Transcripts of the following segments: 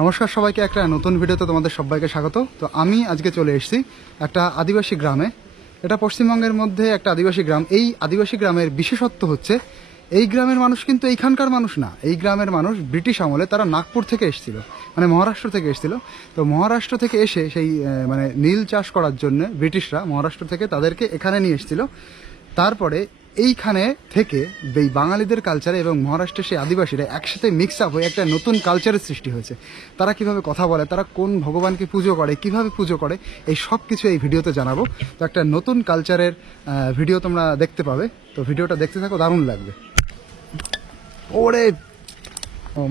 নমস্কার সবাইকে, একটা নতুন ভিডিওতে তোমাদের সবাইকে স্বাগত। তো আমি আজকে চলে এসেছি একটা আদিবাসী গ্রামে। এটা পশ্চিমবঙ্গের মধ্যে একটা আদিবাসী গ্রাম। এই আদিবাসী গ্রামের বিশেষত্ব হচ্ছে এই গ্রামের মানুষ কিন্তু এইখানকার মানুষ না। এই গ্রামের মানুষ ব্রিটিশ আমলে তারা নাগপুর থেকে এসেছিল, মানে মহারাষ্ট্র থেকে এসেছিল। তো মহারাষ্ট্র থেকে এসে সেই মানে নীল চাষ করার জন্য ব্রিটিশরা মহারাষ্ট্র থেকে তাদেরকে এখানে নিয়ে এসেছিল। তারপরে এইখানে থেকে এই বাঙালিদের কালচারে এবং মহারাষ্ট্রের সেই আদিবাসীরা একসাথে মিক্স আপ হয়ে একটা নতুন কালচারের সৃষ্টি হয়েছে। তারা কিভাবে কথা বলে, তারা কোন ভগবানকে পুজো করে, কিভাবে পুজো করে, এই সব কিছু এই ভিডিওতে জানাবো। তো একটা নতুন কালচারের ভিডিও তোমরা দেখতে পাবে। তো ভিডিওটা দেখতে থাকো, দারুণ লাগবে। ওরে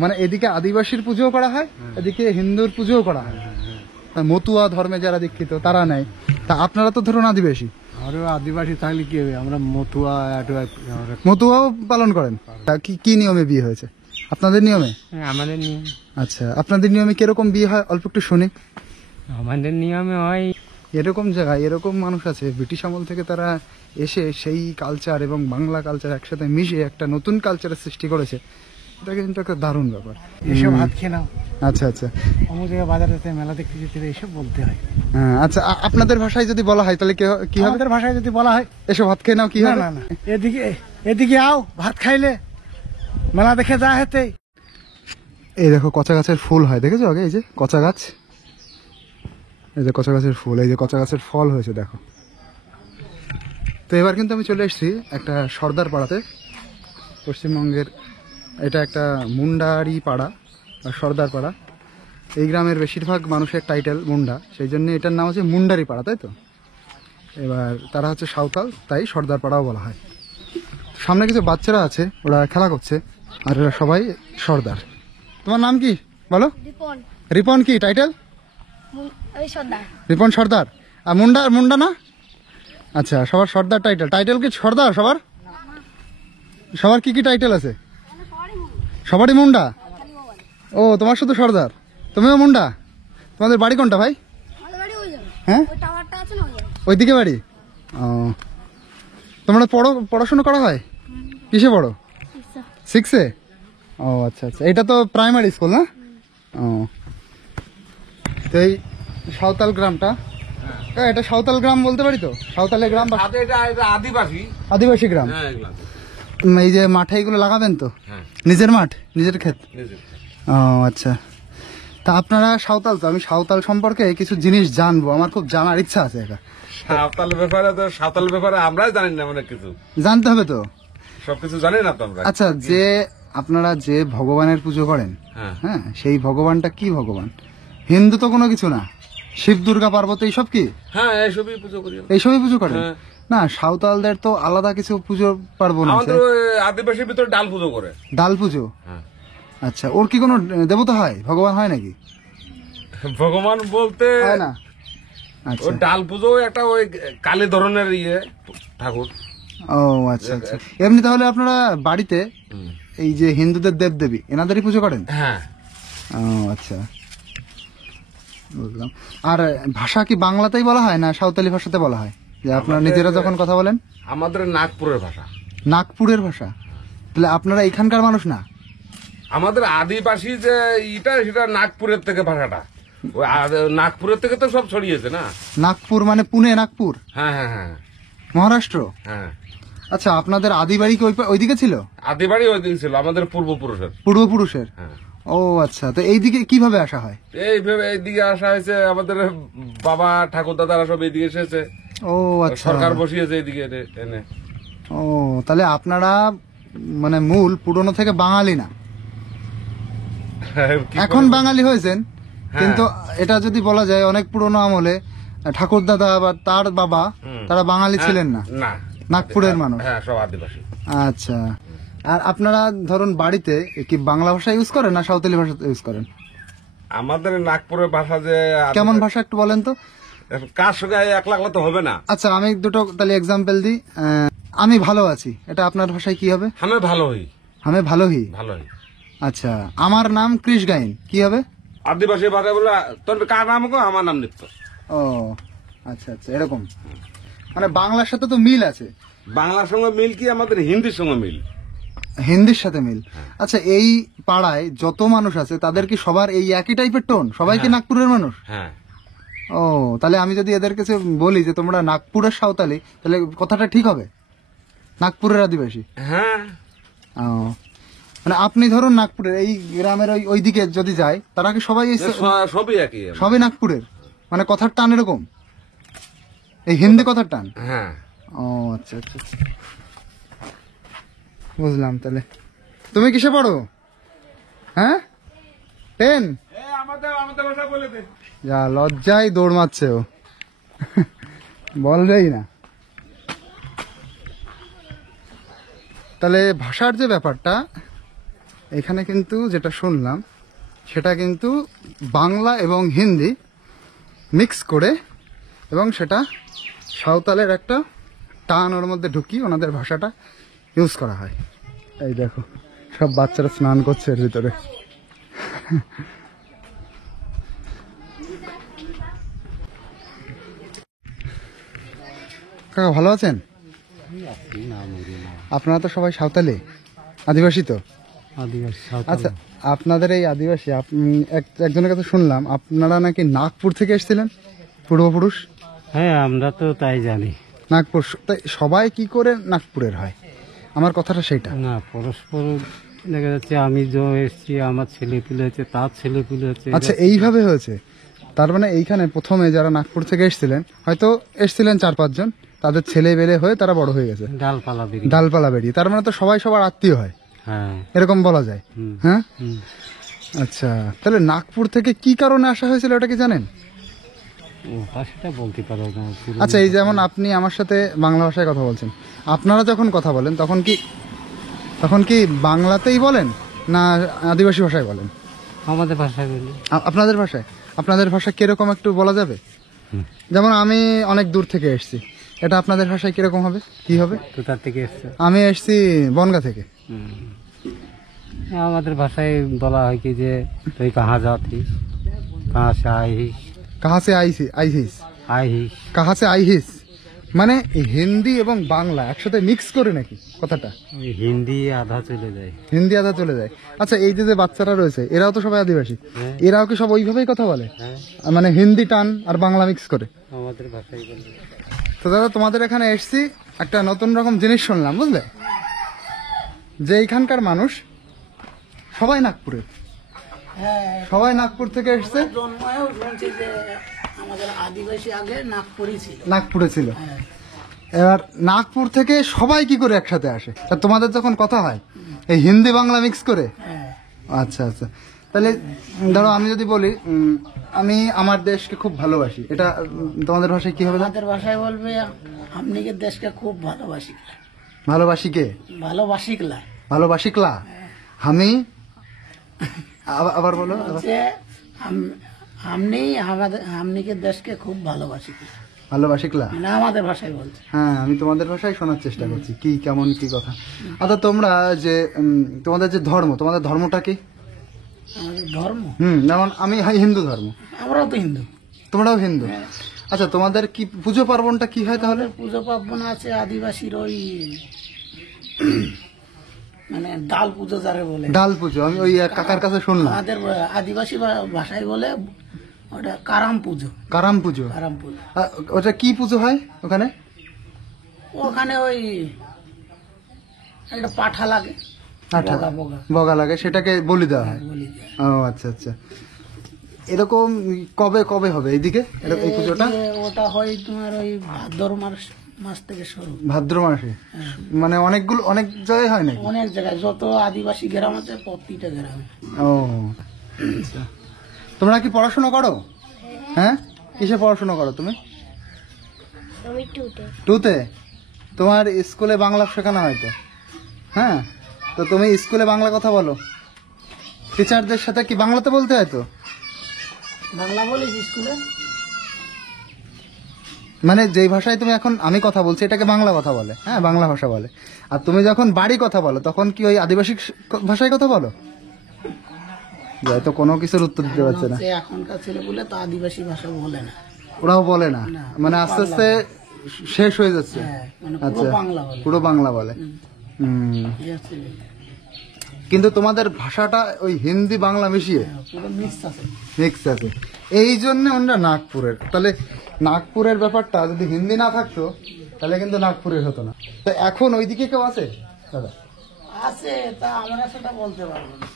মানে এদিকে আদিবাসীর পুজোও করা হয়, এদিকে হিন্দুর পুজোও করা হয়। মতুয়া ধর্মে যারা দীক্ষিত তারা নেয়। তা আপনারা তো ধরুন আদিবাসী। আমরা আদিবাসী থাকলে কি হবে, আমরা মতুয়াও পালন করেন। কি নিয়মে বিয়ে হয়েছে আপনাদের নিয়মে? আমাদের নিয়ম। আচ্ছা, আপনাদের নিয়মে কিরকম বিয়ে হয় অল্প একটু শুনি। আমাদের নিয়মে হয় এরকম জায়গায় এরকম মানুষ আছে ব্রিটিশ আমল থেকে তারা এসে সেই কালচার এবং বাংলা কালচার একসাথে মিশে একটা নতুন কালচারের সৃষ্টি করেছে। এটা কিন্তু একটা দারুণ ব্যাপার। এসব হাত খেয়ে নাও। আচ্ছা আচ্ছা, অমুক জায়গায় বাজারে মেলা দেখতে যেতে এইসব বলতে হয়। হ্যাঁ আচ্ছা, আপনাদের ভাষায় যদি বলা হয় তাহলে কি হবে? আমাদের ভাষায় যদি বলা হয় এসব ভাত খেয়ে নাও, কি না হবে? না না, এদিকে আও, ভাত খাইলে মেলা দেখে যা হেতে। এই দেখো কচা গাছের ফুল হয়, দেখেছো আগে? এই যে কচা গাছ, এই যে কচা গাছের ফুল, এই যে কচা গাছের ফল হয়েছে দেখো। তো এবার কিন্তু আমি চলে এসেছি একটা সর্দার পাড়াতে, পশ্চিমবঙ্গের। এটা একটা মুন্ডারি পাড়া বা সর্দার পাড়া। এই গ্রামের বেশিরভাগ মানুষের টাইটেল মুন্ডা, সেই জন্য এটার নাম হচ্ছে মুন্ডারি পাড়া, তাই তো? এবার তারা হচ্ছে সাঁওতাল, তাই সর্দার পাড়াও বলা হয়। সামনে কিছু বাচ্চারা আছে, ওরা খেলা করছে, আর এরা সবাই সর্দার। তোমার নাম কি বলো? রিপন। রিপন কি টাইটেল? ওই সর্দার। রিপন সর্দার। আর মুন্ডা না? আচ্ছা, সবার সর্দার টাইটেল কি সর্দার সবার? সবার কি কি টাইটেল আছে? সবারই মুন্ডা। ও, তোমার শুধু সর্দার, তুমিও মুন্ডা। তোমাদের বাড়ি কোনটা ভাই? হ্যাঁ, ওইদিকে বাড়ি। ও, তোমরা পড়াশোনা করা হয়? কিসে পড়ো? 6-এ। ও আচ্ছা আচ্ছা, এটা তো প্রাইমারি স্কুল না? ও, তো এই সাঁওতাল গ্রামটা, এটা সাঁওতাল গ্রাম বলতে পারি তো? সাঁওতালের গ্রাম বা আদিবাসী গ্রাম। এই যে মাঠে এগুলো লাগাবেন তো? নিজের মাঠ, নিজের ক্ষেত। ও আচ্ছা, তা আপনারা সাঁওতাল, তো আমি সাঁওতাল সম্পর্কে কিছু জিনিস জানবো, আমার খুব জানার ইচ্ছা আছে। সাঁওতাল ব্যাপারে আমরাই জানি না, অনেক কিছু জানতে হবে তো, সবকিছু জানি না তো আমরা। আচ্ছা, যে আপনারা যে ভগবানের পুজো করেন, হ্যাঁ, হ্যাঁ, সেই ভগবানটা কি ভগবান? হিন্দু তো কোনো কিছু না, শিব দুর্গা পার্বতী এইসব কি? হ্যাঁ, এইসবই পুজো করি। এইসবই পুজো করেন? হ্যাঁ। না, সাঁওতালদের তো আলাদা কিছু পুজো পার্বণ আছে। আমাদের আদিবাসীর ভিতরে ডাল পুজো করে। ডাল পুজো? হ্যাঁ। আচ্ছা, ওর কি কোনো দেবতা হয়, ভগবান হয় নাকি? ভগবান বলতে হয় না। ওই আচ্ছা, ডাল পুজো একটা ওই কালী ধরনের ঠাকুর। ও আচ্ছা আচ্ছা। এমনি তাহলে আপনারা বাড়িতে এই যে হিন্দুদের দেবদেবী এনাদেরই পুজো করেন? হ্যাঁ। ও আচ্ছা, বুঝলাম। আর ভাষা কি বাংলাতেই বলা হয় না সাঁওতালি ভাষাতে বলা হয়, যে আপনারা নিজেরা যখন কথা বলেন? আমাদের নাগপুরের ভাষা। নাগপুরের ভাষা? তাহলে আপনারা এখানকার মানুষ না? আমাদের আদিবাসী যে সেটা নাগপুরের থেকে ভাষাটা, ওই নাগপুরের থেকে তো সব ছড়িয়েছে না। নাগপুর মানে পুনে, নাগপুর? হ্যাঁ হ্যাঁ হ্যাঁ, মহারাষ্ট্র। হ্যাঁ। আচ্ছা, আপনাদের আদিবাড়ি কি ওইদিকে ছিল? আদিবাড়ি ওইদিকে ছিল, আমাদের পূর্বপুরুষের। পূর্বপুরুষের? হ্যাঁ। ও আচ্ছা, তো এইদিকে কিভাবে আসা হয়? এইভাবে এইদিকে আসা হয়েছে, আমাদের বাবা ঠাকুর দাদারা সব এইদিকে এসেছে। ও আচ্ছা, সরকার বসিয়েছে এইদিকে এনে। ও, তাহলে আপনারা মানে মূল পুরনো থেকে বাঙালি না, এখন বাঙালি হয়েছেন। কিন্তু এটা যদি বলা যায় অনেক পুরনো আমলে ঠাকুর দাদা বা তার বাবা তারা বাঙালি ছিলেন না, নাগপুরের মানুষ। হ্যাঁ, সব আদিবাসী। আচ্ছা, আর আপনারা ধরুন বাড়িতে কি বাংলা ভাষা ইউজ করেন না সাঁওতালি ভাষা ইউজ করেন? আমাদের নাগপুরের ভাষা যে কেমন ভাষা একটু বলেন তো? কার সঙ্গে এক লাগলে তো হবে না। আচ্ছা, আমি দুটো তাহলে এক্সাম্পল দিই। আমি ভালো আছি, এটা আপনার ভাষায় কি হবে? আমি ভালো হই। আমি ভালো হই। ভালো হই। আচ্ছা, আমার নাম কৃষ গাইন, কি হবে? আদিবাসী ভাষা বলে তোর কার নাম গো? আমার নাম নিত্য। ও আচ্ছা আচ্ছা, এরকম। মানে বাংলার সাথে তো মিল আছে। বাংলার সঙ্গে মিল কি আমাদের হিন্দির সঙ্গে মিল? হিন্দির সাথে মিল। আচ্ছা, এই পাড়ায় যত মানুষ আছে তাদের কি সবার এই একই টাইপের টোন? সবাই কি নাগপুরের মানুষ? হ্যাঁ। ও, তাহলে আমি যদি এদের কাছে বলি যে তোমরা নাগপুরের সাঁওতালি, তাহলে কথাটা ঠিক হবে? নাগপুরের আদিবাসী? হ্যাঁ। ও, মানে আপনি ধরুন নাগপুরের এই গ্রামের ওই দিকে যদি যায়, তারা কি সবাই সবই একই। সবই নাগপুরের? মানে কথার টান এরকম, এই হিন্দি কথার টান? হ্যাঁ। ও আচ্ছা আচ্ছা আচ্ছা। বুঝলাম। তাহলে তুমি কিসে পড়ো? হ্যাঁ, 10? আমাদের ভাষা বলে দে। যা লজ্জায় দৌড় মারছে ও, বলবেই না। তাহলে ভাষার যে ব্যাপারটা এখানে কিন্তু যেটা শুনলাম সেটা কিন্তু বাংলা এবং হিন্দি মিক্স করে, এবং সেটা সাঁওতালের একটা টান ওর মধ্যে ঢুকিয়ে ওনাদের ভাষাটা ইউজ করা হয়। এই দেখো সব বাচ্চারা স্নান করছে এর ভিতরে। কাকা ভালো আছেন? আপনারা তো সবাই সাঁওতালি আদিবাসী তো? আচ্ছা, আপনাদের এই আদিবাসী একজনের কাছে শুনলাম আপনারা নাকি নাগপুর থেকে এসেছিলেন, পূর্বপুরুষ? হ্যাঁ, আমরা তো তাই জানি। নাগপুর, তাই সবাই কি করে নাগপুরের হয়? আমার কথাটা সেইটা না, পরস্পর দেখা যাচ্ছে আমি যে এসেছি, আমার ছেলে পিলে হচ্ছে, তার ছেলে পিলে হচ্ছে। আচ্ছা, এইভাবে হয়েছে। তার মানে এইখানে প্রথমে যারা নাগপুর থেকে এসেছিলেন, হয়তো এসেছিলেন 4-5 জন, তাদের ছেলে বেলে হয়ে তারা বড় হয়ে গেছে, ডালপালা বেরিয়ে। তার মানে তো সবাই সবার আত্মীয় হয়, এরকম বলা যায়। হ্যাঁ, আচ্ছা। তাহলে নাগপুর থেকে কি কারণে আসা হয়েছিল এটা কি জানেন? সেটা বলতে পারো না। আচ্ছা, এই যেমন আপনি আমার সাথে বাংলা ভাষায় কথা বলছেন, আপনারা যখন কথা বলেন তখন কি বাংলাতেই বলেন না আদিবাসী ভাষায় বলেন? আমাদের ভাষায় বলি। আপনাদের ভাষায়? আপনাদের ভাষা কিরকম একটু বলা যাবে? যেমন আমি অনেক দূর থেকে এসেছি, এটা আপনাদের ভাষায় কিরকম হবে, কি হবে? কোথা থেকে এসছো? আমি এসেছি বনগা থেকে। আমাদের ভাষায় বলা হয় কি যে তুই কাহা যাতিস, কাহা সে আইহিস। কাহা সে আইহিস? কাহা সে আইহিস মানে হিন্দি এবং বাংলা একসাথে মিক্স করে নাকি কথাটা? হিন্দি আধা চলে যায়। হিন্দি আধা চলে যায়। আচ্ছা, এই যে বাচ্চারা রয়েছে এরাও তো সবাই আদিবাসী, এরাও কি সব ওইভাবেই কথা বলে? মানে হিন্দি টান আর বাংলা মিক্স করে আমাদের ভাষায় বলে। তো দাদা, তোমাদের এখানে এসছি, একটা নতুন রকম জিনিস শুনলাম, বুঝলে? যে এইখানকার মানুষ সবাই নাগপুরের, সবাই নাগপুর থেকে এসছে। জন্মায়ও শুনছি যে আমাদের আদিবাসী আগে নাগপুরে ছিল। এবার নাগপুর থেকে সবাই কি করে একসাথে আসে? তা তোমাদের যখন কথা হয় এই হিন্দি বাংলা মিক্স করে? আচ্ছা আচ্ছা। তাহলে ধরো আমি যদি বলি আমি আমার দেশকে খুব ভালোবাসি, এটা তোমাদের ভাষায় কি হবে? আমাদের ভাষায় বলবে আমনিকে দেশকে খুব ভালোবাসি। ভালোবাসি কে? ভালোবাসি ক্লা। আমি আবার বলো। আমনিকে দেশকে খুব ভালোবাসি। ভালোবাসি ক্লা না, আমাদের ভাষায় বলছে। হ্যাঁ, আমি তোমাদের ভাষায় শোনার চেষ্টা করছি কি কেমন কি কথা। আচ্ছা, তোমরা যে তোমাদের যে ধর্ম, তোমাদের ধর্মটা কি? ধর্ম? যেমন আমি হিন্দু ধর্ম। আমরাও তো হিন্দু। তোমরাও হিন্দু? আচ্ছা, তোমাদের কি পুজো পার্বণটা কি হয় তাহলে? পুজো পার্বণ আছে আদিবাসীর ওই মানে ডাল পুজো যারে বলে। ডাল পুজো আমি ওই কাকার কাছে শুনলাম। আমাদের আদিবাসী ভাষায় বলে ওটা কারাম পুজো। কারাম পুজো? কারাম পুজো। ওটা কি পুজো হয় ওখানে? ওখানে ওই একটা পাঠা লাগে, বগা লাগে, সেটাকে বলি দেওয়া হয়। ও আচ্ছা আচ্ছা। এরকম কবে কবে হবে এইদিকে এই পুজোটা? ওটা হয় তোমার ওই ভাদ্র মাস থেকে শুরু। ভাদ্র মাসে? মানে অনেক জায়গায় হয় নাকি? অনেক জায়গায়, যত আদিবাসী গ্রাম আছে প্রতিটা গ্রামে। ও আচ্ছা। তোমরা কি পড়াশোনা করো? হ্যাঁ, কিসে পড়াশোনা করো তুমি? আমি 2তে। তোমার স্কুলে বাংলা শেখানো হয় তো? হ্যাঁ, তো তুমি স্কুলে বাংলা কথা বলো, টিচারদের সাথে কি বাংলাতে বলতে হয়? তো বাংলা বলিস স্কুলে? মানে যেই ভাষায় তুমি এখন আমি কথা বলছি এটাকে বাংলা কথা বলে, হ্যাঁ বাংলা ভাষা বলে। আর তুমি যখন বাড়ি কথা বলো তখন কি ওই আদিবাসী ভাষায় কথা বলো? তো কোনো কিছুর উত্তর দিতে পারছে না। এখনকার ছেলেগুলো তো আদিবাসী ভাষা বলে না। ওরাও বলে না, মানে আস্তে আস্তে শেষ হয়ে যাচ্ছে। আচ্ছা, পুরো বাংলা বলে। কিন্তু তোমাদের ভাষাটা ওই হিন্দি বাংলা মিশিয়ে পুরো মিক্স আছে। মিক্স আছে, এই জন্য ওনারা নাগপুরের। তাহলে নাগপুরের ব্যাপারটা যদি হিন্দি না থাকতো তাহলে কিন্তু নাগপুরের হতো না। তো এখন ওইদিকে কেউ আছে দাদা? আছে, তা আমরা সেটা বলতে পারবো না।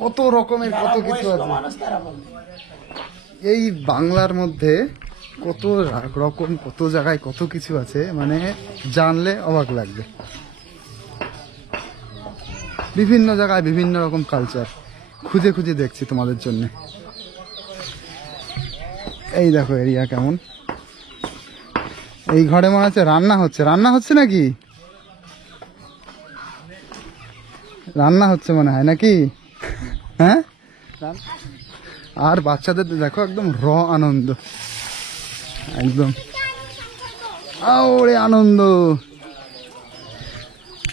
কত রকমের কত কিছু বয়স্ক আছে মানুষ তারা বলবে। এই বাংলার মধ্যে, কত রকম কত জায়গায় কত কিছু আছে, মানে জানলে অবাক লাগবে। বিভিন্ন জায়গায় বিভিন্ন রকম কালচার খুঁজে খুঁজে দেখছি তোমাদের জন্য। এই দেখো এরিয়া কেমন। এই ঘরে মনে হচ্ছে রান্না হচ্ছে, রান্না হচ্ছে নাকি? রান্না হচ্ছে মনে হয় নাকি? হ্যাঁ, আর বাচ্চাদের দেখো একদম আনন্দ, একদম ওরে আনন্দ।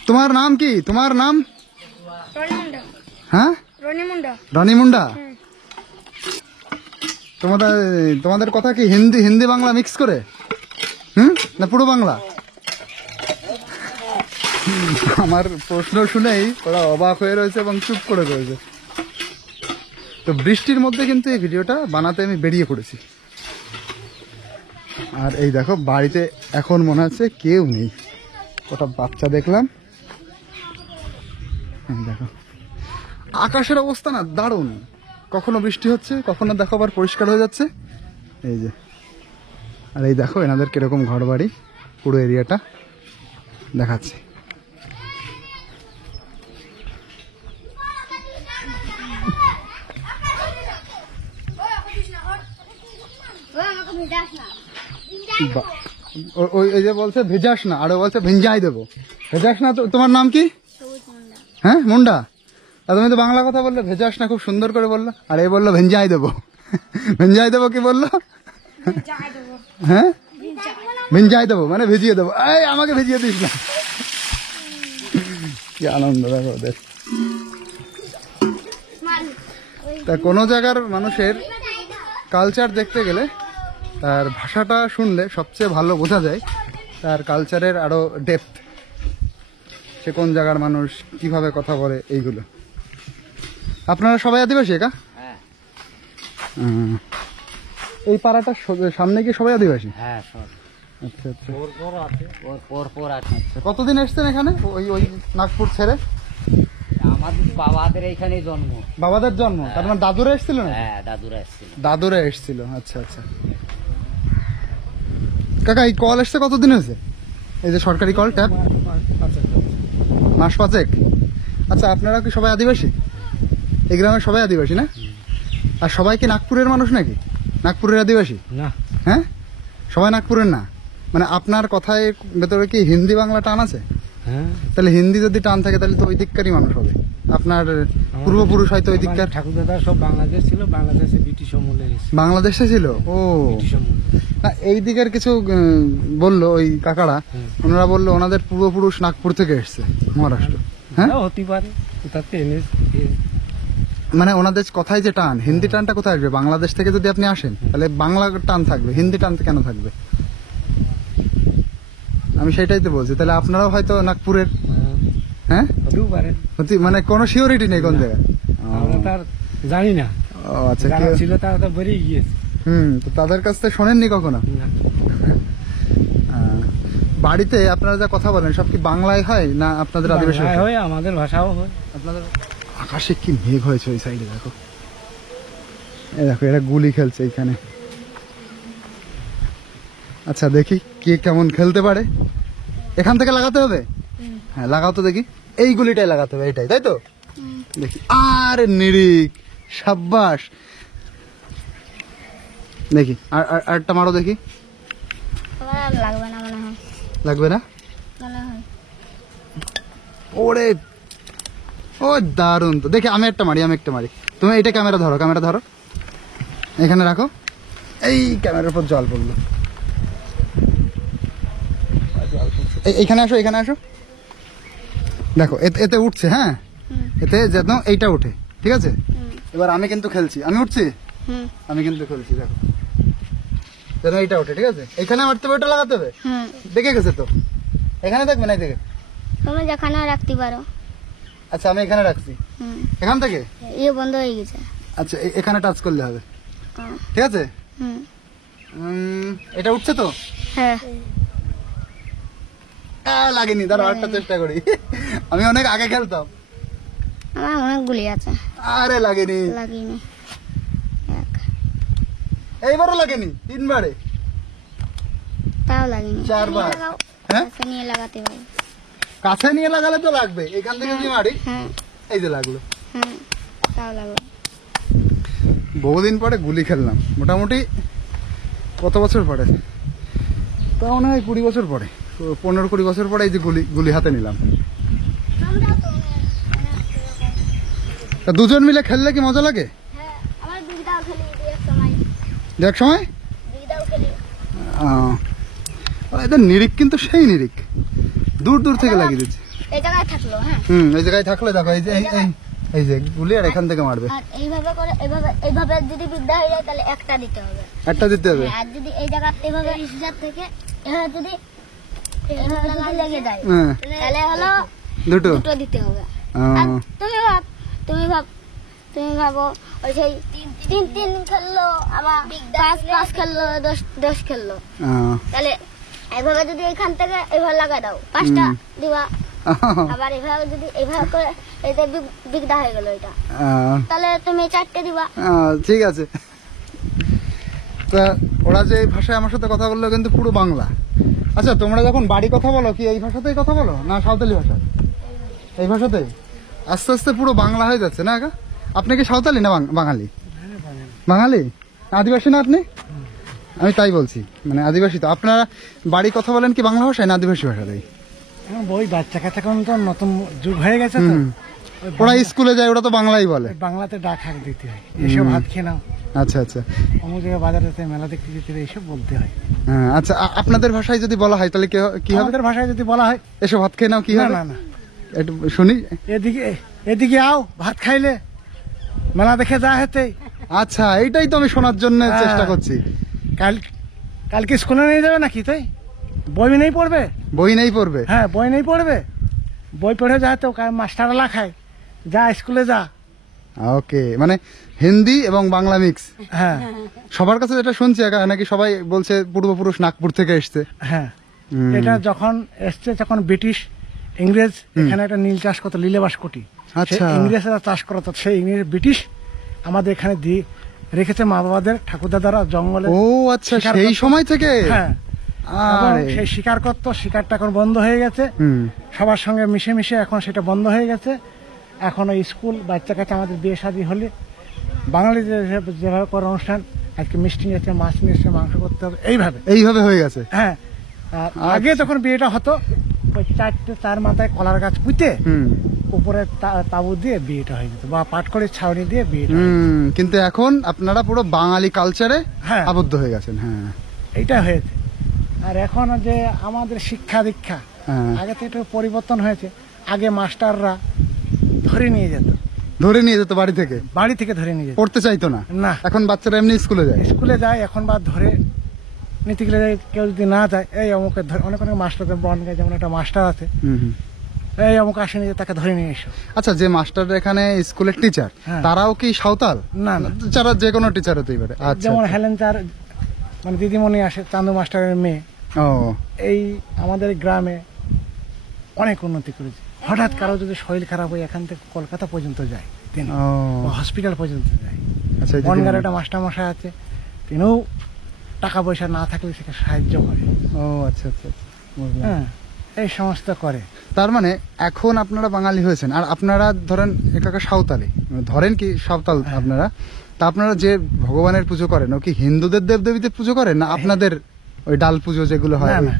তোমার নাম কি? তোমার নাম? হ্যাঁ, রনি মুন্ডা। তোমাদের তোমাদের কথা কি হিন্দি হিন্দি বাংলা মিক্স করে? না পুরো বাংলা? আমার প্রশ্ন শুনেই ওরা অবাক হয়ে রয়েছে এবং চুপ করে রয়েছে। তো বৃষ্টির মধ্যে কিন্তু এই ভিডিওটা বানাতে আমি বেরিয়ে পড়েছি। আর এই দেখো বাড়িতে এখন মনে হচ্ছে কেউ নেই, ওটা বাচ্চা দেখলাম। দেখো আকাশের অবস্থা না দারুণ, কখনো বৃষ্টি হচ্ছে, কখনো দেখো আবার পরিষ্কার হয়ে যাচ্ছে। এই যে, আর এই দেখো এনাদের কিরকম ঘর বাড়ি, পুরো এরিয়াটা দেখাচ্ছে। ওই যে বলছে ভেজাস না, আর বলছে ভেঞ্জাই দেবো। ভেজাস না, তোমার নাম কি? হ্যাঁ, মুন্ডা। আর তুমি তো বাংলা কথা বললে, ভেজাস না খুব সুন্দর করে বললো, আর এই বললো ভেঞ্জাই দেবো। ভেঞ্জাই দেবো কি বললো? হ্যাঁ, ভেঞ্জাই দেবো মানে ভিজিয়ে দেবো। এই আমাকে ভিজিয়ে দিস না। কি আনন্দ দেখো ওদের। তা কোনো জায়গার মানুষের কালচার দেখতে গেলে তার ভাষাটা শুনলে সবচেয়ে ভালো বোঝা যায় তার কালচারের আরো ডেপথ, সে কোন জায়গার মানুষ, কিভাবে কথা বলে, এইগুলো। আপনারা সবাই আদিবাসী একা? এই পাড়াটার সামনে কি সবাই আদিবাসী? হ্যাঁ, সব আচ্ছা আচ্ছা। পর আছে, পর আছে। কতদিন এসছেন এখানে ওই ওই নাগপুর ছেড়ে? আমাদের বাবাদের এইখানে জন্ম। বাবাদের জন্ম, তার মানে দাদুরা এসেছিল না? হ্যাঁ, দাদুরা এসেছিল। দাদুরা এসেছিল, আচ্ছা আচ্ছা। কাকা এই কল এসছে কতদিন হয়েছে? এই যে সরকারি কল ট্যাপ? মাস পাঁচেক। আচ্ছা, আপনারা কি সবাই আদিবাসী? এই গ্রামের সবাই আদিবাসী না? আর সবাই কি নাগপুরের মানুষ নাকি? নাগপুরের আদিবাসী? না। হ্যাঁ, সবাই নাগপুরের না? মানে আপনার কথায় ভেতরে কি হিন্দি বাংলা টান আছে? হ্যাঁ, তাহলে হিন্দি যদি টান থাকে তাহলে তো ওই দিককারই মানুষ হবে। আপনার পূর্বপুরুষ হয়তো ওই দিককার। ঠাকুর দাদা সব বাংলাদেশ ছিল, বাংলাদেশে ব্রিটিশ আমলে এসেছে। বাংলাদেশে ছিল? ও ব্রিটিশ আমলে। না, এই দিকের কিছু বললো ওই কাকারা, ওনারা বললো ওনাদের পূর্বপুরুষ নাগপুর থেকে এসছে, মহারাষ্ট্র। হ্যাঁ, হতে পারে, কোথাতে মানে ওনাদের কথায় যে টান, হিন্দি টানটা কোথায় আসবে? বাংলাদেশ থেকে যদি আপনি আসেন তাহলে বাংলা টান থাকবে, হিন্দি টান কেন থাকবে? আমি সেটাই তো বলছি। তাহলে আপনারাও হয়তো নাগপুরের? হ্যাঁ, হতেও পারে, মানে কোনো সিওরিটি নেই কোন জায়গায়। আমরা তার জানি না। ও আচ্ছা, যারা ছিল তারা তো বেরিয়ে গিয়েছে। তো তাদের কাছ থেকে শোনেননি কখনো? না। বাড়িতে আপনারা যা কথা বলেন সব কি বাংলায় হয় না আপনাদের আদিবাসী বাংলায় ভাষায়? হয়, আমাদের ভাষাও হয়। আপনাদের আকাশে কি মেঘ হয়েছে ওই সাইডে দেখো। এই দেখো এরা গুলি খেলছে এইখানে। আচ্ছা, দেখি কে কেমন খেলতে পারে। এখান থেকে লাগাতে হবে? হ্যাঁ, লাগাও তো দেখি। এই গুলিটাই লাগাতে হবে, এইটাই, তাই তো? দেখি। আরে নিরিক, সাব্বাস। দেখি আরটা মারো দেখি। লাগবে না মনে হয়। লাগবে না? মনে হয়। ওরে, ও দারুণ তো। দেখি আমি একটা মারি। তুমি এইটা ক্যামেরা ধরো, এখানে রাখো। এই ক্যামেরার উপর জল পড়লো। এইখানে আসো। দেখো এতে উঠছে। হ্যাঁ, এতে যেন এইটা উঠে, ঠিক আছে? এবার আমি কিন্তু খেলছি, আমি উঠছি, আমি কিন্তু খেলছি। দেখো যেন এইটা উঠে, ঠিক আছে? এখানে মারতে হবে, ওটা লাগাতে হবে। দেখে গেছে তো, এখানে দেখবে না, দেখে তুমি যেখানে রাখতে পারো। আচ্ছা আমি এখানে রাখছি, হুম এখান থেকে ইয়ে বন্ধ হয়ে গেছে। আচ্ছা এখানে টাচ করলে হবে, হ্যাঁ। ঠিক আছে। হুম এটা উঠছে তো? হ্যাঁ লাগেনি, দাঁড়াও একটা চেষ্টা করি। আমি অনেক আগে খেলতাম। আমার অনেকগুলি আছে, আরে লাগেনি, লাগিনি। এক এইবারও লাগেনি, 3 বারে, তাও লাগিনি। 4 বার। হ্যাঁ কাছে নিয়ে লাগাতে হবে। কাছে নিয়ে লাগালে তো লাগবে, এখান থেকে যদি মারি, হ্যাঁ এই যে লাগলো। হ্যাঁ তাও লাগবে। বহুদিন পরে গুলি খেললাম, মোটামুটি কত বছর পরে, তা মনে হয় 20 বছর পরে, 15-20 বছর পরে এই যে গুলি হাতে নিলাম। তা দুজন মিলে খেললে কি মজা লাগে? হ্যাঁ আমার দিদাও খেলি এক সময়, দেখ সময় দিদাও খেলি। এদের নিরিখ কিন্তু সেই নিরিখ, দূর দূর থেকে লাগিয়ে দিচ্ছে। এই জায়গায় থাকলো। হ্যাঁ এই জায়গায় থাকলে দেখো, এই যে এই যে গুলি, আর এখান থেকে মারবে। আর এইভাবে করে এইভাবে যদি বিদ্যা হয়ে যায় তাহলে একটা দিতে হবে। একটা দিতে হবে। আর যদি এই জায়গা এইভাবে ইসজার থেকে এভাবে যদি লেগে যায় হ্যাঁ, তাহলে হলো দুটো। দুটো দিতে হবে। আহ, আর তুমি ভাবো ওই সেই 3 খেললো, আবার 5 খেললো, 10 খেললো, আহ, তাহলে এইভাবে যদি এখান থেকে এইভাবে লাগা দাও 5টা দিবা, আবার এইভাবে যদি এইভাবে করে এটা বিগদা হয়ে গেল এটা, তাহলে তুমি 4টে দিবা। ঠিক আছে। তা ওরা যে এই ভাষায় আমার সাথে কথা বললো কিন্তু পুরো বাংলা। আচ্ছা তোমরা যখন বাড়ি কথা বলো কি এই ভাষাতেই কথা বলো না সাঁওতালি ভাষা? এই ভাষাতেই আস্তে আস্তে পুরো বাংলা হয়ে যাচ্ছে না? আপনি কি সাঁওতালি না বাঙালি? বাঙালি, আদিবাসী না আপনি? আমি তাই বলছি, মানে আদিবাসী তো। আপনারা বাড়ি কথা বলেন কি বাংলা ভাষায় না আদিবাসী ভাষাতেই? ওই বাচ্চা কাচ্চা এখন তো নতুন যুগ হয়ে গেছে তো, ওরা স্কুলে যায়, ওরা তো বাংলাই বলে। বাংলাতে ডাক হাক দিতে হয়, এসব ভাত খেয়ে নাও, আচ্ছা আচ্ছা, অমুক জায়গায় বাজারে মেলা দেখতে যেতে হবে, এইসব বলতে হয়। হ্যাঁ আচ্ছা, আপনাদের ভাষায় যদি বলা হয় তাহলে কি হবে? আমাদের ভাষায় যদি বলা হয় এসব ভাত খেয়ে নাও, কি না হবে? না না, একটু শুনি। এদিকে আও ভাত খাইলে, মেলা দেখে যা হেতে। আচ্ছা, এইটাই তো আমি শোনার জন্য চেষ্টা করছি। কালকে স্কুলে নিয়ে যাবে নাকি? তাই বই নেই পড়বে? বই নেই পড়বে? হ্যাঁ বই নেই পড়বে, বই পড়ে যা তো মাস্টারলা খায়, যা স্কুলে যা। ওকে, মানে হিন্দি এবং বাংলা মিক্স। হ্যাঁ সবার কাছে যেটা শুনছি নাকি সবাই বলছে পূর্বপুরুষ নাগপুর থেকে এসছে। হ্যাঁ, এটা যখন এসছে, যখন ব্রিটিশ ইংরেজ এখানে একটা নীল চাষ করতো, লীলেবাস কোটি, আচ্ছা। ইংরেজরা চাষ করতো, সেই ইংরেজ ব্রিটিশ আমাদের এখানে দিয়ে রেখেছে, মা বাবাদের ঠাকুরদাদারা জঙ্গলে। ও আচ্ছা, শিকার সেই করতো। সময় থেকে? হ্যাঁ, এবং আরে সেই শিকার করতো, শিকারটা এখন বন্ধ হয়ে গেছে, হুম, সবার সঙ্গে মিশে মিশে এখন সেটা বন্ধ হয়ে গেছে। এখন ওই স্কুল বাচ্চা কাছে আমাদের বিয়ে শাদী হলে বাঙালি যেভাবে করে অনুষ্ঠান, আজকে মিষ্টি নিয়েছে, মাছ নিয়েছে, মাংস করতে হবে, এইভাবে হয়ে গেছে। হ্যাঁ, আর আগে যখন বিয়েটা হতো ওই 4 মাথায় কলার গাছ পুঁতে হুম উপরে তাবু দিয়ে বিয়েটা হয়ে যেত, বা পাট করে ছাউনি দিয়ে বিয়েটা হয়ে যেত। কিন্তু এখন আপনারা পুরো বাঙালি কালচারে হ্যাঁ। আবদ্ধ হয়ে গেছেন। হ্যাঁ, এইটা হয়েছে। আর এখন যে আমাদের শিক্ষা দীক্ষা হ্যাঁ। আগে তো একটু পরিবর্তন হয়েছে। আগে মাস্টাররা ধরে নিয়ে যেত, বাড়ি থেকে, বাড়ি থেকে ধরে নিয়ে যেত, পড়তে চাইতো না। না, এখন বাচ্চারা এমনি স্কুলে যায়। স্কুলে যায় এখন, বা ধরে নিতে গেলে কেউ যদি না যায়, এই অমুকে অনেক অনেক মাস্টারদের বনগায় যেমন একটা মাস্টার আছে, হুম হুম। এই অমুক আসেনি, তাকে ধরে নিয়ে এসো। আচ্ছা, যে মাস্টাররা এখানে স্কুলের টিচার, হ্যাঁ। তারাও কি সাঁওতাল? না না, যারা যে কোনো টিচার হতেই পারে। আচ্ছা, যেমন আচ্ছা। হেলেন চার মানে দিদিমণি আসে, চান্দু মাস্টারের মেয়ে, ও এই আমাদের গ্রামে অনেক উন্নতি করেছে। হঠাৎ কারো যদি শরীর খারাপ হয়, এখান থেকে কলকাতা পর্যন্ত যায় তিনি, ও, হসপিটাল পর্যন্ত যায়। আচ্ছা, এই বনগার দিদিমণি। একটা মাস্টারমশাই আছে, তিনিও টাকা পয়সা না থাকলে সেটা সাহায্য করে। ও আচ্ছা আচ্ছা আচ্ছা, বুঝলাম। হ্যাঁ, এই সমস্ত করে। তার মানে এখন আপনারা বাঙালি হয়েছেন, আর আপনারা ধরেন একাকা সাঁওতালি, ধরেন কি সাঁওতাল আপনারা, তা আপনারা যে ভগবানের পুজো করেন, ও কি হিন্দুদের দেবদেবীদের পুজো করেন না আপনাদের ওই ডাল পুজো যেগুলো হয়? না না,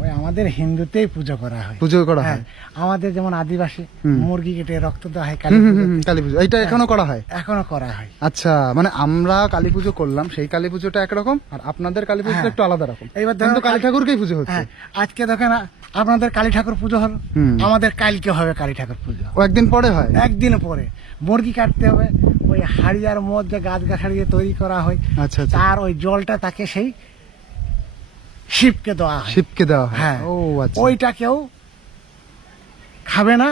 ওই আমাদের হিন্দুতেই পুজো করা হয়। পুজো করা হ্যাঁ, হয়। আমাদের যেমন আদিবাসী মুরগি কেটে রক্ত দেওয়া হয় কালী হুম, হুম, পুজোতে, হুম, কালী পুজো এইটা এখনো করা হয়? এখনো করা হয়। আচ্ছা, মানে আমরা কালী পুজো করলাম, সেই কালী পুজোটা একরকম, আর আপনাদের কালী পুজোটা হ্যাঁ। একটু আলাদা রকম। এইবার ধরো কিন্তু কালী ঠাকুরকেই পুজো হচ্ছে। হ্যাঁ, আজকে দেখেন আপনাদের কালী ঠাকুর পুজো হলো, হুম। আমাদের কালকে হবে কালী ঠাকুর পুজো। ও একদিন পরে হয়? একদিন পরে মুরগি কাটতে হবে, ওই হাড়িয়ার মধ্যে গাছ গাছাড়িয়ে তৈরি করা হয়, আচ্ছা আচ্ছা, তার ওই জলটা তাকে সেই শিবকে দেওয়া হয়। শিবকে দেওয়া হয়। হ্যাঁ, ও আচ্ছা, ওইটা কেউ খাবে না,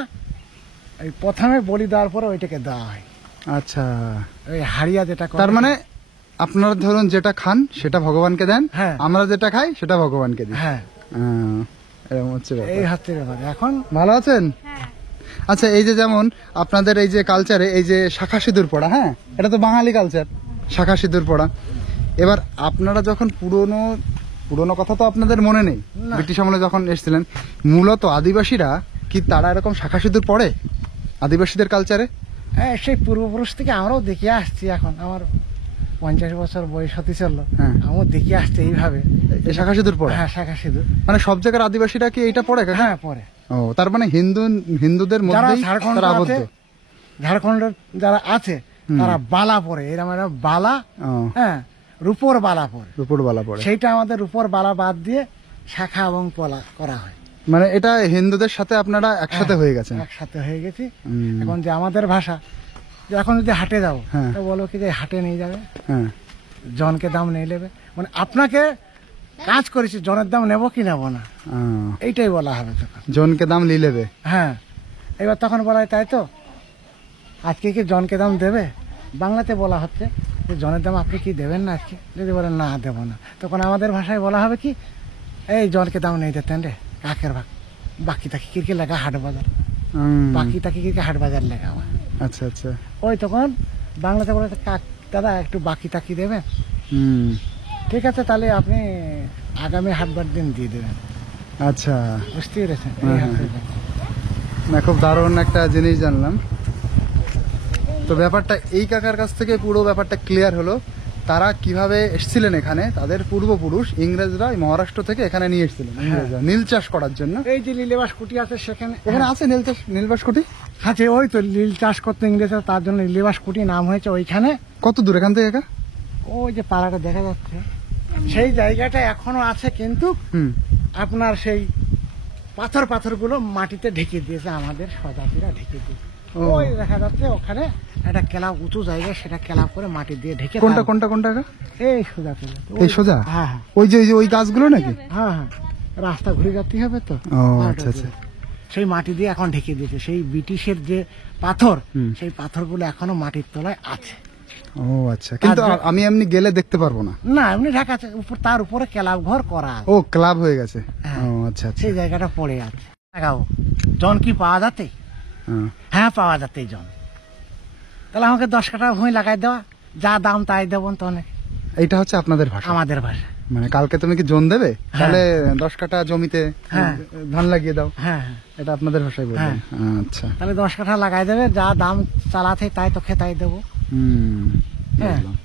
এই প্রথমে বলি দেওয়ার পরে ওইটাকে দেওয়া হয়, আচ্ছা, ওই হাড়িয়া যেটা করে। তার মানে আপনারা ধরুন যেটা খান সেটা ভগবানকে দেন, হ্যাঁ। আমরা যেটা খাই সেটা ভগবানকে দিই। হ্যাঁ, এরকম হচ্ছে ব্যাপার। এই হচ্ছে ব্যাপার। এখন ভালো আছেন? আচ্ছা, এই যে যেমন আপনাদের এই যে কালচারে এই যে শাখা সিঁদুর পড়া, হ্যাঁ, এটা তো বাঙালি কালচার, শাখা সিঁদুর পড়া। এবার আপনারা যখন পুরনো কথা তো আপনাদের মনে নেই, না। ব্রিটিশ আমলে যখন এসেছিলেন, মূলত আদিবাসীরা কি তারা এরকম শাখা সিঁদুর পড়ে আদিবাসীদের কালচারে? সেই পূর্বপুরুষ থেকে আমরাও দেখে আসছি। এখন আমার 50 বছর বয়স হতে চললো, হ্যাঁ। আমিও দেখে আসছি এইভাবে। এই শাখা সিঁদুর পড়া, হ্যাঁ, শাখা সিঁদুর। মানে সব জায়গার আদিবাসীরা কি এইটা পড়ে কাকা? হ্যাঁ, পরে ও, তার মানে হিন্দুদের যারা মধ্যেই ঝাড়খণ্ড তারা আছে, আবদ্ধ। ঝাড়খণ্ডের যারা আছে তারা বালা পরে, এরকম একটা বালা, ও, হ্যাঁ, রূপোর বালা পরে। দুপুরবেলা পড়ে। সেইটা আমাদের রূপোর বালা বাদ দিয়ে শাখা এবং পলা করা হয়। মানে এটা হিন্দুদের সাথে আপনারা একসাথে হয়ে গেছেন। একসাথে হয়ে গেছি। হুম। এখন যে আমাদের ভাষা, যে এখন যদি হাটে যাও, হ্যাঁ। তো বলো কি যে হাটে নিয়ে যাবে, হ্যাঁ, জনকে দাম নিয়ে নেবে, মানে আপনাকে কাজ করেছি, জনের দাম নেব কি নেব না, ও, এইটাই বলা হবে তখন। জনকে দাম লি লেবে। হ্যাঁ, এবার তখন বলা হয়, তাই তো আজকে কি জনকে দাম দেবে? বাংলাতে বলা হচ্ছে যে জনের দাম আপনি কি দেবেন না আজকে? যদি বলেন না দেবো না, তখন আমাদের ভাষায় বলা হবে কি, এই জনকে দাম নেই দিতেন রে, কাকের ভাগ বাকি তাকে কিরকে লেখা হাট বাজার, বাকি তাকে কিরকে হাট বাজার লেখা আমার। আচ্ছা আচ্ছা। ওই তখন বাংলাতে বলে, কাক দাদা একটু বাকি তাকি দেবেন, হুম, ঠিক আছে তাহলে আপনি আগামী হাটবার দিন দিয়ে দেবেন। আচ্ছা। বুঝতে পেরেছেন? এই হ্যাঁ, হচ্ছে হ্যাঁ। ব্যাপার। না, খুব দারুণ একটা জিনিস জানলাম। তো ব্যাপারটা এই কাকার কাছ থেকে পুরো ব্যাপারটা ক্লিয়ার হলো, তারা কিভাবে এসেছিলেন এখানে, তাদের পূর্বপুরুষ ইংরেজরা এই মহারাষ্ট্র থেকে এখানে নিয়ে এসেছিলেন, ইংরেজরা নীল চাষ করার জন্য। এই যে নীলেবাস কুটি আছে সেখানে, এখানে আছে নীলবাস কুটি। আছে, ওই তো নীল চাষ করতে ইংরেজরা, তার জন্য নীলেবাস কুটি নাম হয়েছে ওইখানে। কত দূর এখান থেকে কাকা? ওই যে পাড়াটা দেখা যাচ্ছে, সেই জায়গাটা এখনো আছে, কিন্তু হুম, আপনার সেই পাথরগুলো মাটিতে ঢেকে দিয়েছে, আমাদের স্বজাতিরা ঢেকে দিয়েছে। ও। ওই দেখা যাচ্ছে ওখানে একটা কেলা উঁচু জায়গায়, সেটা কেলা করে মাটি দিয়ে ঢেকে। কোনটা তার- কোনটা কোনটা কাকা? এই সোজা চলে। এই সোজা? হ্যাঁ, হ্যাঁ, ওই যে ওই গাছগুলো নাকি? হ্যাঁ, হ্যাঁ, রাস্তা ঘুরে যেতে হবে তো। ও, হ্যাঁ, আচ্ছা আচ্ছা। সেই মাটি দিয়ে এখন ঢেকে দিয়েছে। সেই ব্রিটিশের যে পাথর, হুম। সেই পাথরগুলো এখনো মাটির তলায় আছে। ও আচ্ছা, কিন্তু আর- আমি এমনি গেলে দেখতে পারবো না। না, এমনি ঢাকা আছে, উপর তার উপরে কেলাব ঘর করা আছে। ও, ক্লাব হয়ে গেছে। হ্যাঁ। ও আচ্ছা আচ্ছা। সেই জায়গাটা পড়ে আছে। দেখাবো জন কি পাওয়া যাতে? হ্যাঁ। হ্যাঁ, পাওয়া যাতে জন। তাহলে আমাকে 10 কাঠা ভূমি লাগাই দেওয়া, যা দাম তাই দেবো তো অনেক। এইটা হচ্ছে আপনাদের ভাষা? আমাদের ভাষা। মানে কালকে তুমি কি জোন দেবে, তাহলে 10 কাঠা জমিতে হ্যাঁ। ধান লাগিয়ে দাও, হ্যাঁ, হ্যাঁ, এটা আপনাদের ভাষায় বলবেন? আচ্ছা। তাহলে 10 কাঠা লাগাই দেবে, যা দাম চালাতে তাই তো খেতাই দেবো। হুম, হ্যাঁ। বুঝলাম।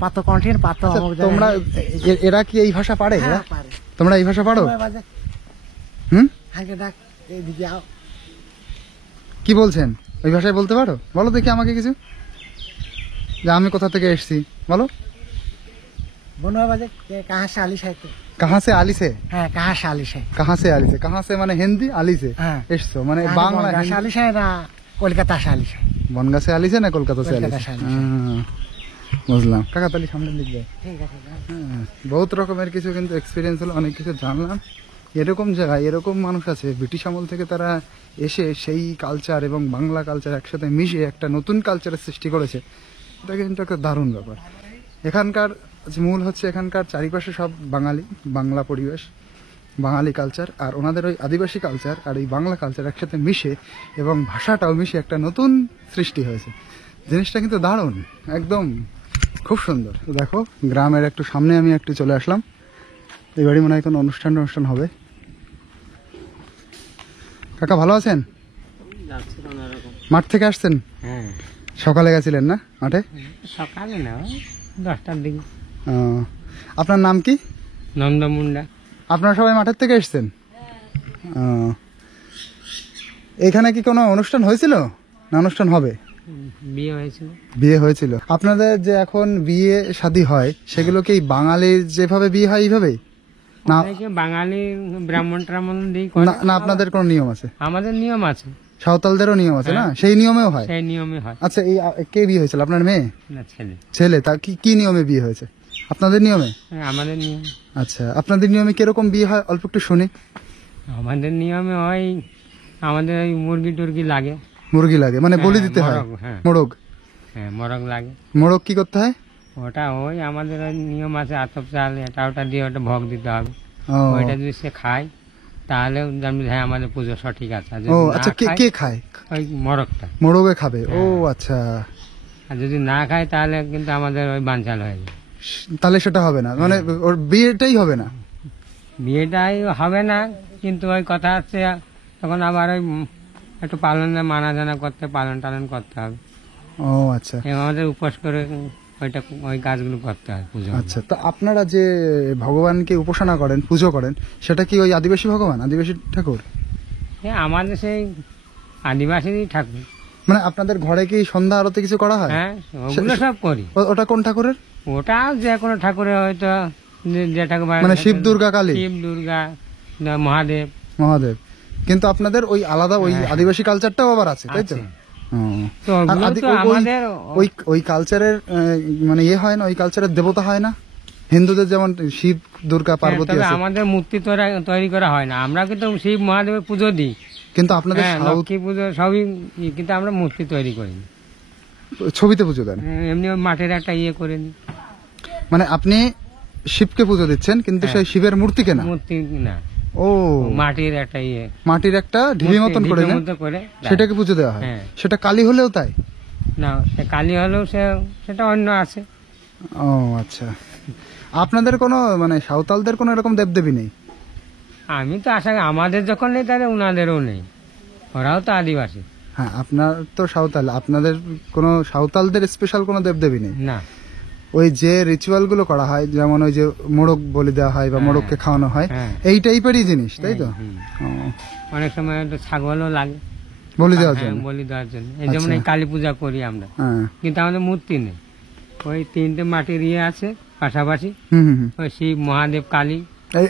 পাত্র কন্টিন পাত্র আচ্ছা, অমুক তোমরা জায়গায়। এরা কি এই ভাষা পারে? হ্যাঁ, এরা? পারে। তোমরা এই ভাষা পারো? ওই বাজে, হুম, হাঁকে ডাক, এইদিকে আও। কি বলছেন? ওই ভাষায় বলতে পারো? বলো দেখি আমাকে কিছু, যে আমি কোথা থেকে এসেছি বলো। বনুয়া বাজে, কাহা সে আলিশ है? কাহা সে আলি সে? হ্যাঁ, কাহা সে আলিশ है? কাহা সে আলি সে? কাহা সে মানে হিন্দি, আলি সে হ্যাঁ। এসছো মানে কাহা বাংলা। বনগাঁ সে আলিশ है না কলকাতা সে আলিশ है? বনগা সে আলি সে না কলকাতা সে আলি কলকাতা সে? সে আলি সে। বুঝলাম কাকা, তাহলে সামনের দিক যায়। ঠিক আছে, যাও। বহুত রকমের কিছু কিন্তু এক্সপিরিয়েন্স হলো, অনেক কিছু জানলাম। এরকম জায়গায় এরকম মানুষ আছে, ব্রিটিশ আমল থেকে তারা এসে সেই কালচার এবং বাংলা কালচার একসাথে মিশে একটা নতুন কালচারের সৃষ্টি করেছে। এটা কিন্তু একটা দারুণ ব্যাপার। এখানকার যে মূল হচ্ছে, এখানকার চারিপাশে সব বাঙালি, বাংলা পরিবেশ, বাঙালি কালচার, আর ওনাদের ওই আদিবাসী কালচার আর এই বাংলা কালচার একসাথে মিশে এবং ভাষাটাও মিশে একটা নতুন সৃষ্টি হয়েছে। জিনিসটা কিন্তু দারুণ, একদম খুব সুন্দর। তো দেখো, গ্রামের একটু সামনে আমি একটু চলে আসলাম। এই বাড়ি মনে হয় কোনো অনুষ্ঠান হবে। কাকা ভালো আছেন? মাঠ থেকে আসছেন? হ্যাঁ, সকালে গেছিলেন না মাঠে? সকালে না, 10টার দিকে। ও, আপনার নাম কি? নন্দমুন্ডা। আপনারা সবাই মাঠের থেকে এসছেন? ও, এখানে কি কোনো অনুষ্ঠান হয়েছিল না অনুষ্ঠান হবে? বিয়ে হয়েছিল। বিয়ে হয়েছিল। আপনাদের যে এখন বিয়ে শাদী হয়, সেগুলো কি বাঙালির যেভাবে বিয়ে হয় এইভাবেই না? অনেকে বাঙালি ব্রাহ্মণ ট্রাহ্মণ দিয়ে করে। না আপনাদের কোনো নিয়ম আছে? আমাদের নিয়ম আছে, সাঁওতালদেরও নিয়ম আছে না? হ্যাঁ। সেই নিয়মেও হয়? সেই নিয়মে হয়। আচ্ছা, এই কে বিয়ে হয়েছিল? আপনার মেয়ে? না, ছেলে। ছেলে? তা কি নিয়মে বিয়ে হয়েছে? আপনাদের নিয়মে? হ্যাঁ, আমাদের নিয়ম। আচ্ছা, আপনাদের নিয়মে কিরকম বিয়ে হয় অল্প একটু শুনি। আমাদের নিয়মে হয় আমাদের ওই মুরগি টুরগি লাগে। মুরগি লাগে মানে বলি হ্যাঁ, দিতে হয়? মোরগ, হ্যাঁ। মোরগ। হ্যাঁ, মোরগ লাগে। মোরগ কি করতে হয়? ওটা ওই আমাদের ওই নিয়ম আছে, আতপ চাল এটা ওটা দিয়ে ওটা ভোগ দিতে হবে। ও ওইটা যদি সে খায় তাহলে জানবি হ্যাঁ আমাদের পুজো সঠিক আছে। আর যদি ও না আচ্ছা, কে খায়, কে খায়? ওই মোরগটা। মোরগে খাবে। ও হ্যাঁ। আচ্ছা, আর যদি না খায় তাহলে কিন্তু আমাদের ওই বানচাল হয়ে যায়। তাহলে সেটা হবে না, মানে ওর বিয়েটাই হবে না। বিয়েটাই হবে না, কিন্তু ওই কথা হচ্ছে তখন আবার ওই একটু পালনে মানা জানা করতে, পালন টালন করতে হবে। ও আচ্ছা এবং আমাদের উপোস করে ওইটা ওই কাজগুলো করতে হয় পুজো। আচ্ছা। তো আপনারা যে ভগবানকে উপাসনা করেন, পুজো করেন, সেটা কি ওই আদিবাসী ভগবান, আদিবাসী ঠাকুর? হ্যাঁ, আমাদের সেই আদিবাসীরই ঠাকুর। মানে আপনাদের ঘরে কি সন্ধ্যা আরতি কিছু করা হয়? হ্যাঁ, ওগুলো সব করি। ওটা কোন ঠাকুরের? ওটা যে কোনো ঠাকুরের হয়তো যে ঠাকুর মানে শিব, দুর্গা, কালী? শিব, দুর্গা, মহাদেব। মহাদেব। কিন্তু আপনাদের ওই আলাদা ওই আদিবাসী কালচারটাও আবার আছে, তাই তো? আছে। ও। তো আর ওগুলো তো ওই- আমাদের ওই ওই কালচারের মানে ইয়ে হয় না, ওই কালচারের দেবতা হয় না? হিন্দুদের যেমন শিব, দুর্গা, পার্বতী তবে আছে, আমাদের মূর্তি তৈরি করা হয় না। আমরা কিন্তু শিব মহাদেবের পুজো দিই। কিন্তু আপনাদের হ্যাঁ, সাউথ লক্ষ্মী পুজো সবই, কিন্তু আমরা মূর্তি তৈরি করি না। ছবিতে পুজো দেন। এমনি ওই মাটির একটা ইয়ে করে নিই। মানে আপনি শিবকে পুজো দিচ্ছেন, কিন্তু হ্যাঁ। সেই শিবের মূর্তি কেনা? মূর্তি না, ও, মাটির একটা ইয়ে মাটির একটা ঢিবি মতন করে ঢিপির নেন, মতো করে দেয়। সেটাকে পুজো দেওয়া হয়। হ্যাঁ। সেটা কালী হলেও তাই? না, সে কালী হলেও সেটা অন্য আছে। ও আচ্ছা। আপনাদের কোনো মানে সাঁওতালদের কোনো এরকম দেবদেবী নেই? আমি তো আশা করি আমাদের যখন নেই তাহলে উনাদেরও নেই, ওরাও তো আদিবাসী। হ্যাঁ, আপনার তো সাঁওতাল, আপনাদের কোনো সাঁওতালদের স্পেশাল কোনো দেবদেবী নেই? না, ওই যে রিচুয়াল গুলো করা হয়, যেমন ওই যে মোরগ বলি দেওয়া হয় বা হ্যাঁ। মোরগকে খাওয়ানো হয়, হ্যাঁ। এই টাইপেরই জিনিস, তাই তো? হুম। ও, অনেক সময় একটু ছাগলও লাগে বলি দেওয়ার হ্যাঁ, জন্য। বলি দেওয়ার জন্য। এই যেমন আচ্ছা। এই কালী পূজা করি আমরা, হ্যাঁ। কিন্তু আমাদের মূর্তি নেই। ওই 3টে মাটির ইয়ে আছে পাশাপাশি, হুম হুম হুম। ওই শিব, মহাদেব, কালী।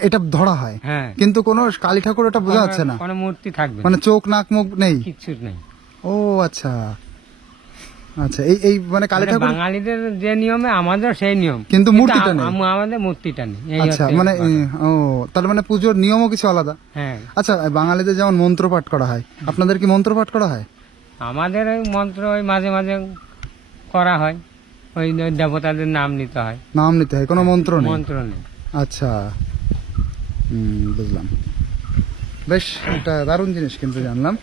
এটা ধরা হয়, হ্যাঁ, কিন্তু কোনো কালী ঠাকুর এটা বোঝা যাচ্ছে না, কোনো মূর্তি থাকবে না, মানে চোখ, নাক, মুখ নেই। কিচ্ছু নেই। ও আচ্ছা আচ্ছা। এই এই মানে কালী মানে ঠাকুর, বাঙালিদের যে নিয়মে আমাদের সেই নিয়ম, কিন্তু মূর্তিটা নেই। আমাদের মূর্তিটা নেই। এই আচ্ছা, হচ্ছে মানে ব্যাপার। ও, তার মানে পুজোর নিয়মও কিছু আলাদা। হ্যাঁ, আচ্ছা, বাঙালিদের যেমন মন্ত্র পাঠ করা হয়, আপনাদের কি মন্ত্র পাঠ করা হয়? আমাদের ওই মন্ত্র ওই মাঝে মাঝে করা হয়, ওই দেবতাদের নাম নিতে হয়। নাম নিতে হয়, কোনো মন্ত্র নেই? মন্ত্র নেই। আচ্ছা, বুঝলাম। বেশ একটা দারুণ জিনিস কিন্তু জানলাম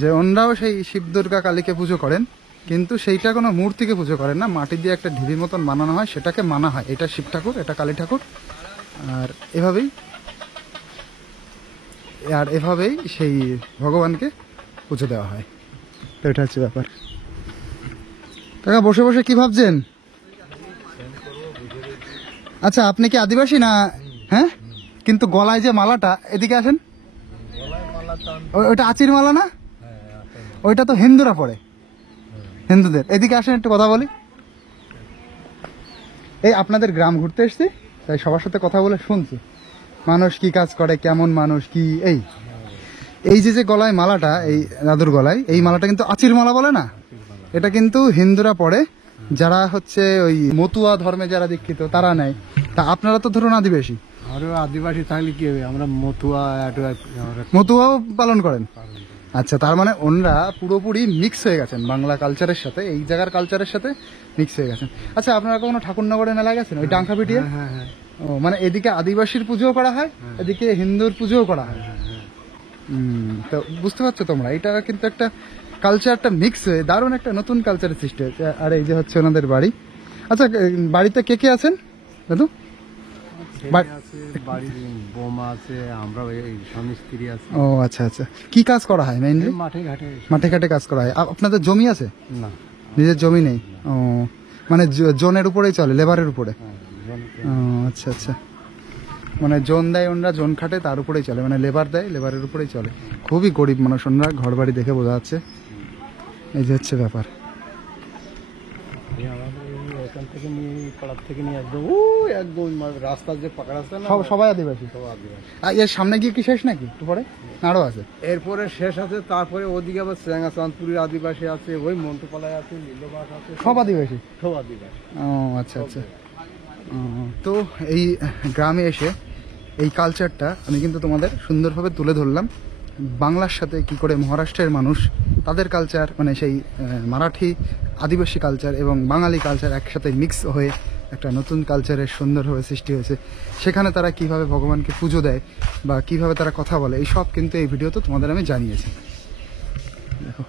যে ওনারাও সেই শিব, দুর্গা, কালীকে পুজো করেন, কিন্তু সেইটা কোনো মূর্তিকে পুজো করেন না, মাটি দিয়ে একটা ঢিবি মতন বানানো হয়, সেটাকে মানা হয়, এটা শিব ঠাকুর, এটা কালী ঠাকুর। আর এভাবেই সেই ভগবানকে পুজো দেওয়া হয়। তো এটা হচ্ছে ব্যাপার। কাকা বসে বসে কি ভাবছেন? আচ্ছা, আপনি কি আদিবাসী না? হ্যাঁ, কিন্তু গলায় যে মালাটা, এদিকে আসেন, ওইটা আচির মালা না? ওইটা তো হিন্দুরা পড়ে, হিন্দুদের। এদিকে আসেন, একটু কথা বলি। এই আপনাদের গ্রাম ঘুরতে এসছি, তাই সবার সাথে কথা বলে শুনছি মানুষ কি কাজ করে, কেমন মানুষ কি। এই যে গলায় মালাটা, এই দাদুর গলায় এই মালাটা কিন্তু আচির মালা বলে না, এটা কিন্তু হিন্দুরা পড়ে, যারা হচ্ছে ওই মতুয়া ধর্মে যারা দীক্ষিত তারা নেয়। তা আপনারা তো ধরুন আদিবাসী, আরো আদিবাসী থাকলে কি হবে, আমরা মতুয়া মতুয়াও পালন করেন। আচ্ছা, তার মানে ওনারা পুরোপুরি মিক্স হয়ে গেছেন বাংলা কালচারের সাথে, এই জায়গার কালচারের সাথে মিক্স হয়ে গেছেন। আচ্ছা, আপনারা কখনো ঠাকুরনগরে মেলা গেছেন, ওই ডাঙ্কা পিটিয়ে? ও, মানে এদিকে আদিবাসীর পুজোও করা হয়, এদিকে হিন্দুর পুজোও করা হয়। তো বুঝতে পারছো তোমরা, এটা কিন্তু একটা কালচারটা মিক্স হয়ে দারুণ একটা নতুন কালচারের সৃষ্টি হয়েছে। আর এই যে হচ্ছে ওনাদের বাড়ি। আচ্ছা, বাড়িতে কে কে আছেন দাদু? বাড়ির বোমা আছে, আমরা এই স্বামী স্ত্রী আছে। ও আচ্ছা আচ্ছা। কি কাজ করা হয় মেইনলি? মাঠে ঘাটে। মাঠে ঘাটে কাজ করা হয়। আপনাদের জমি আছে? না, নিজের জমি নেই? ও, মানে জোনের উপরেই চলে, লেবারের উপরে? ও আচ্ছা আচ্ছা। মানে জোন দেয় ওনরা, জোন খাটে, তার উপরেই চলে, মানে লেবার দেয়, লেবারের উপরেই চলে। খুবই গরিব মানুষ ওনরা, ঘর বাড়ি দেখে বোঝা যাচ্ছে। এই যে হচ্ছে ব্যাপার। এখান থেকে নিয়ে পাড়ার থেকে নিয়ে একদম একদম রাস্তার যে পাকা রাস্তা না, সবাই আদিবাসী? সব আদিবাসী। আর এর সামনে গিয়ে কি শেষ নাকি একটু পরে? আরো আছে? এরপরে শেষ আছে, তারপরে ওদিকে আবার চাঁদপুরের আদিবাসী আছে, ওই মন্টুপালায় আছে, নীলবাস আছে, সব আদিবাসী? সব আদিবাসী। ও আচ্ছা আচ্ছা। তো এই গ্রামে এসে এই কালচারটা আমি কিন্তু তোমাদের সুন্দরভাবে তুলে ধরলাম। বাংলার সাথে কি করে মহারাষ্ট্রের মানুষ তাদের কালচার মানে সেই মারাঠি আদিবাসী কালচার এবং বাঙালি কালচার একসাথে মিক্স হয়ে একটা নতুন কালচারের সুন্দরভাবে সৃষ্টি হয়েছে, সেখানে তারা কিভাবে ভগবানকে পুজো দেয় বা কিভাবে তারা কথা বলে, এই সব কিন্তু এই ভিডিওতে তোমাদের আমি জানিয়েছি। দেখো।